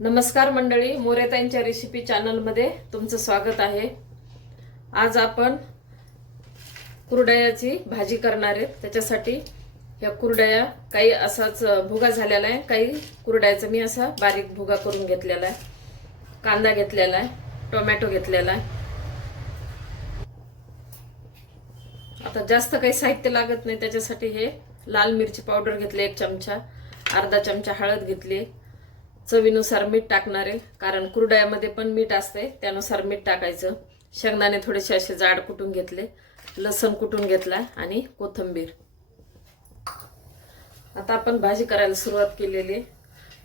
नमस्कार मंडळी, मोरेताईंच्या रेसिपी चॅनलमध्ये तुमचं स्वागत आहे। आज आपण कुरडयाची भाजी करणार आहे। त्याच्यासाठी या कुरडया काही असाच भुगा झालेला आहे, काही कुरडयाचा मी असा बारीक भुगा करून घेतलेला आहे। कांदा घेतलेला आहे, टोमॅटो घेतलेला आहे। आता जास्त काही साहित्य लागत नाही, त्याच्यासाठी हे लाल मिरची पावडर घेतली 1 चमचा, अर्धा चमचा हळद घेतली, चवीनुसार मीठ टाकणार आहे, कारण कुरडयामध्ये पण मीठ असते, त्यानुसार मीठ टाकायचं। शेंगदाणे थोडेसे असे जाड कुटून घेतले, लसूण कुटून घेतला आणि कोथिंबीर। आता आपण भाजी करायला सुरुवात केलेली आहे।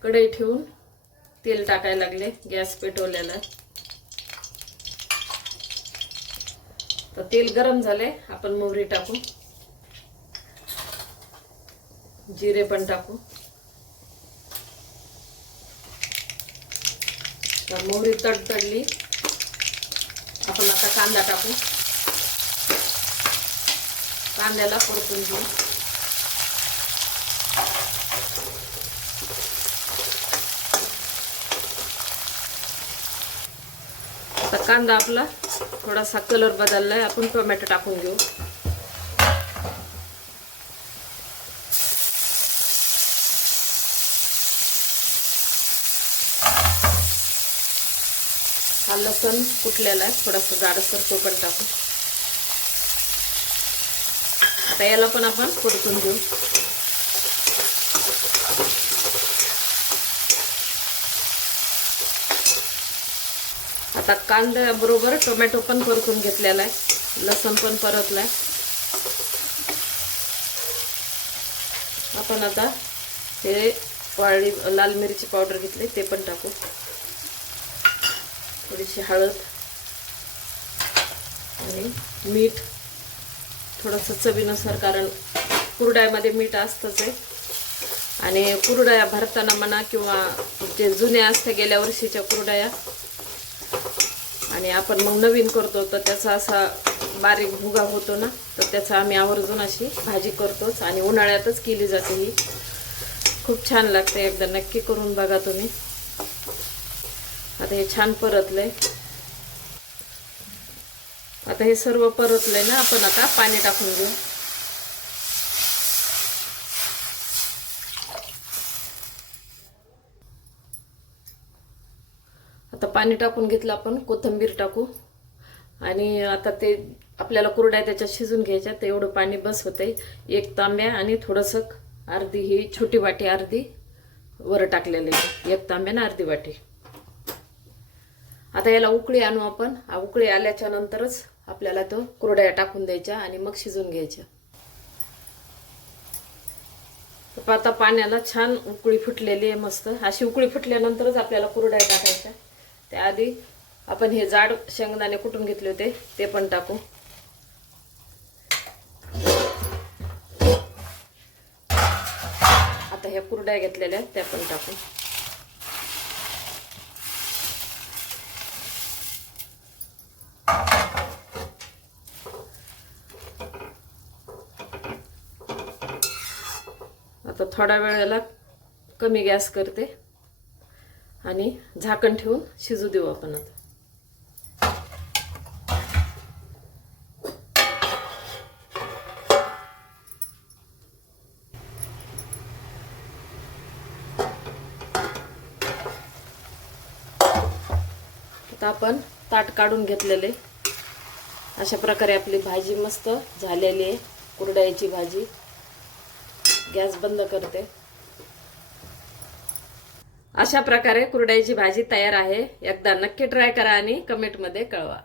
कढई ठेवून तेल टाकायला लागले, गॅस पेटवलेला आहे। तर तेल गरम झाले, आपण मोहरी टाकू, जिरे पण टाकू। तर मोहरी तडतडली, आपण आता कांदा टाकू। कांद्याला परतून घेऊ। आता कांदा आपला थोडासा कलर बदललाय, आपण टोमॅटो टाकून घेऊ। हा लसूण कुटलेला आहे, थोडासा जाडसर, तो पण टाकू। आता याला पण आपण परतून घेऊ। आता कांदा बरोबर टोमॅटो पण परतून घेतलेला आहे, लसूण पण परतलाय। आपण आता हे वाळली लाल मिरची पावडर घेतली, ते पण टाकू। थोडीशी हळद आणि मीठ थोडंसं चवीनुसार, कारण कुरडयामध्ये मीठ असतंच आहे। आणि कुरडया भरताना म्हणा किंवा जे जुन्या असते गेल्या वर्षीच्या कुरडया आणि आपण मग नवीन करतो, तर त्याचा असा बारीक भुगा होतो ना, तर त्याचा आम्ही आवर्जून अशी भाजी करतोच आणि उन्हाळ्यातच केली जाते। ही खूप छान लागते, एकदा नक्की करून बघा तुम्ही। आता हे छान परतलंय। आता हे सर्व परतलंय ना, आपण आता पाणी टाकून घेऊ। आता पाणी टाकून घेतलं, आपण कोथिंबीर टाकू। आणि आता ते आपल्याला कुरडया त्याच्यात शिजून घ्यायच्या, तर एवढं पाणी बस होतंय। 1 तांब्या आणि थोडंसं अर्धी, ही छोटी वाटी अर्धी वर टाकलेली आहे, 1 तांब्या आणि अर्धी वाटी। आता याला उकळी आणू आपण। उकळी आल्याच्या नंतरच आपल्याला तो कुरडया टाकून द्यायच्या आणि मग शिजून घ्यायच्या। आता पाण्याला छान उकळी फुटलेली आहे, मस्त अशी उकळी फुटल्यानंतरच आपल्याला कुरडया टाकायच्या। त्याआधी आपण हे जाड शेंगदाणे कुटून घेतले होते, ते पण टाकू। आता ह्या कुरडया घेतलेल्या त्या पण टाकू। आता थोडा वेळेला कमी गॅस करते आणि झाकण ठेवून शिजू देऊ आपण। आता आपण ताट काढून घेतलेले, अशा प्रकारे आपली भाजी मस्त झालेली आहे, कुरडयाची भाजी। गॅस बंद करते। अशा प्रकारे कुरडयाची भाजी तयार आहे। एकदा नक्की ट्राय करा आणि कमेंटमध्ये कळवा।